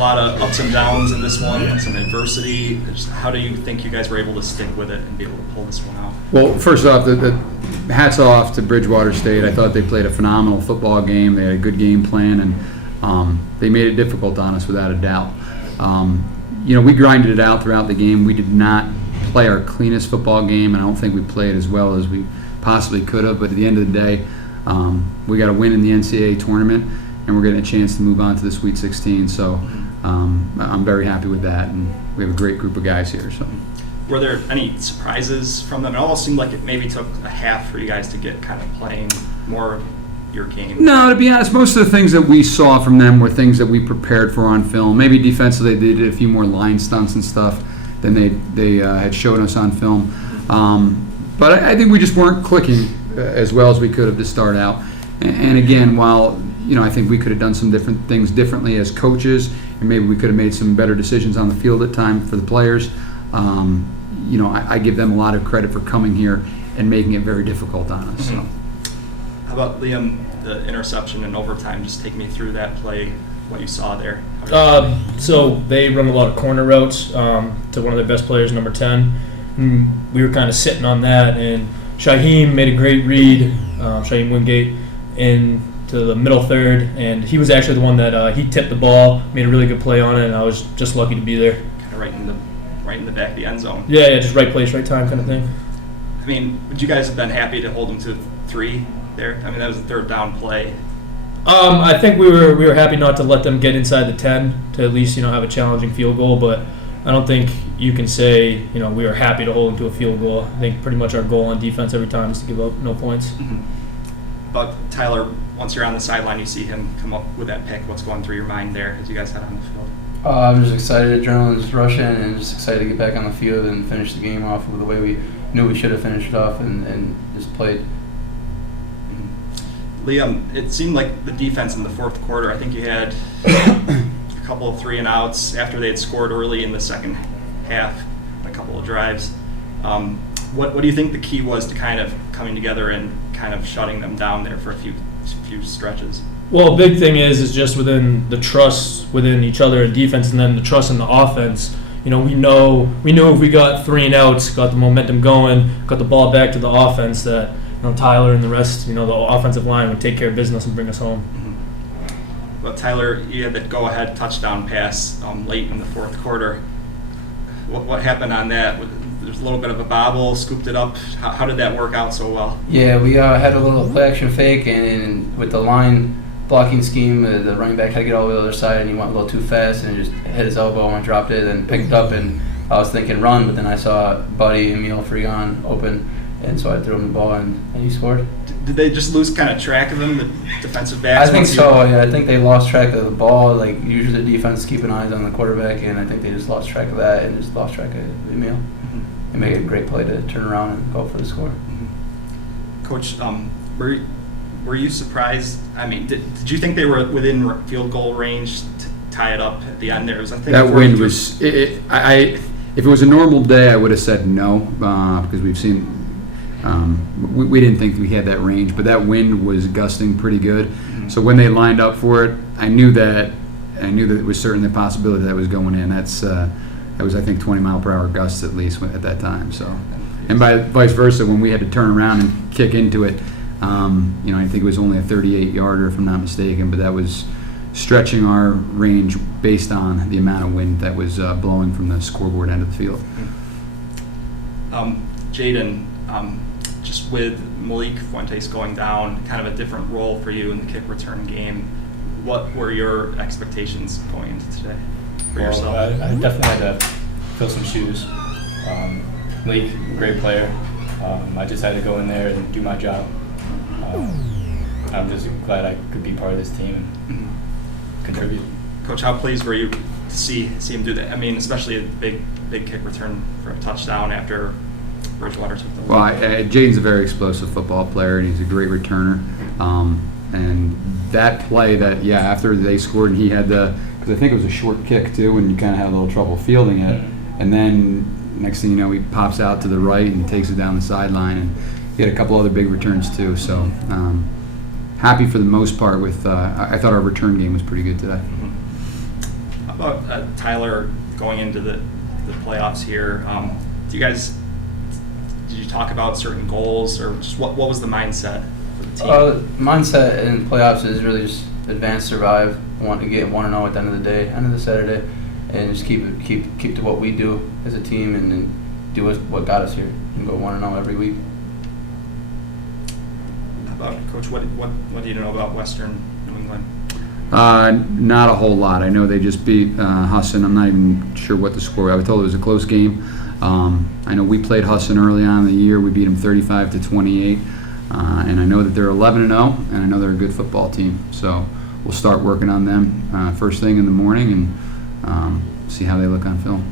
lot of ups and downs in this one, some adversity. Just how do you think you guys were able to stick with it and be able to pull this one out? Well, first off, the hats off to Bridgewater State. I thought they played a phenomenal football game. They had a good game plan, and they made it difficult on us without a doubt. We grinded it out throughout the game. We did not play our cleanest football game, and I don't think we played as well as we possibly could have. But at the end of the day, we got a win in the NCAA tournament, and we're getting a chance to move on to the Sweet 16. So I'm very happy with that, and we have a great group of guys here. So, were there any surprises from them? It almost seemed like it maybe took a half for you guys to get kind of playing more of your game. No, to be honest, most of the things that we saw from them were things that we prepared for on film. Maybe defensively they did a few more line stunts and stuff than they had showed us on film. But I think we just weren't clicking as well as we could have to start out. And again, while I think we could have done some different things differently as coaches, and maybe we could have made some better decisions on the field at time for the players. I give them a lot of credit for coming here and making it very difficult on us. So. How about Liam, the interception in overtime? Just take me through that play, what you saw there. So they run a lot of corner routes to one of their best players, number 10. And we were kind of sitting on that, and Shaheem made a great read, Shaheem Wingate, into the middle third, and he was actually the one that he tipped the ball, made a really good play on it, and I was just lucky to be there. Kind of right in the back of the end zone. Yeah, just right place, right time kind of thing. I mean, would you guys have been happy to hold them to 3 there? I mean, that was a third down play. I think we were happy not to let them get inside the 10 to at least have a challenging field goal, but I don't think you can say we were happy to hold them to a field goal. I think pretty much our goal on defense every time is to give up no points. Mm-hmm. But Tyler, once you're on the sideline, you see him come up with that pick. What's going through your mind there as you guys head on the field? I'm just excited. Adrenaline is rushing, and just excited to get back on the field and finish the game off the way we knew we should have finished it off, and just played. Liam, it seemed like the defense in the fourth quarter, I think you had a couple of 3-and-outs after they had scored early in the second half, a couple of drives. What do you think the key was to kind of coming together and kind of shutting them down there for a few stretches? Well, a big thing is just within the trust within each other in defense, and then the trust in the offense. We know if we got 3-and-outs, got the momentum going, got the ball back to the offense, that Tyler and the rest, the offensive line would take care of business and bring us home. Mm-hmm. Well, Tyler, you had that go-ahead touchdown pass late in the fourth quarter. What happened on that? There's a little bit of a bobble, scooped it up. How did that work out so well? Yeah, we had a little play-action fake, and with the line blocking scheme, the running back had to get all the way to the other side, and he went a little too fast and just hit his elbow and dropped it and picked it up, and I was thinking run, but then I saw Buddy Emil Freon open, and so I threw him the ball, and he scored. Did they just lose kind of track of him, the defensive backs? I think so, yeah. I think they lost track of the ball. Like, usually the defense is keeping eyes on the quarterback, and I think they just lost track of that and just lost track of Emil. Mm-hmm. They made a great play to turn around and go for the score. Mm-hmm. Coach, were you surprised? I mean, did you think they were within field goal range to tie it up at the end there? That wind was if it was a normal day, I would have said no, because we've seen we didn't think we had that range, but that wind was gusting pretty good. Mm-hmm. So when they lined up for it, I knew that it was certainly a possibility that was going in. That was, I think, 20-mile-per-hour gusts at least at that time. So, and by vice versa, when we had to turn around and kick into it, I think it was only a 38-yarder, if I'm not mistaken, but that was stretching our range based on the amount of wind that was blowing from the scoreboard end of the field. Jayden, just with Malik Fuentes going down, kind of a different role for you in the kick return game, what were your expectations going into today for yourself? I definitely had to fill some shoes. Malik, great player. I just had to go in there and do my job. I'm just glad I could be part of this team and contribute. Coach, how pleased were you to see him do that? I mean, especially a big kick return for a touchdown after Bridgewater took the lead. Well, Jayden's a very explosive football player, and he's a great returner. And that play after they scored, and he had because I think it was a short kick too, and you kind of had a little trouble fielding it. And then next thing you know, he pops out to the right and takes it down the sideline, and he had a couple other big returns too. So happy for the most part with. I thought our return game was pretty good today. about Tyler going into the playoffs here? Did you talk about certain goals, or just what was the mindset for the team? Mindset in playoffs is really just advance, survive, want to get 1-0 at the end of the day, end of the Saturday, and just keep to what we do as a team, and do what got us here, and go 1-0 every week. How about Coach? What do you know about Western New England? Not a whole lot. I know they just beat Husson. I'm not even sure what the score. I was told it was a close game. I know we played Husson early on in the year. We beat them 35-28, and I know that they're 11-0, and I know they're a good football team. So we'll start working on them first thing in the morning and see how they look on film.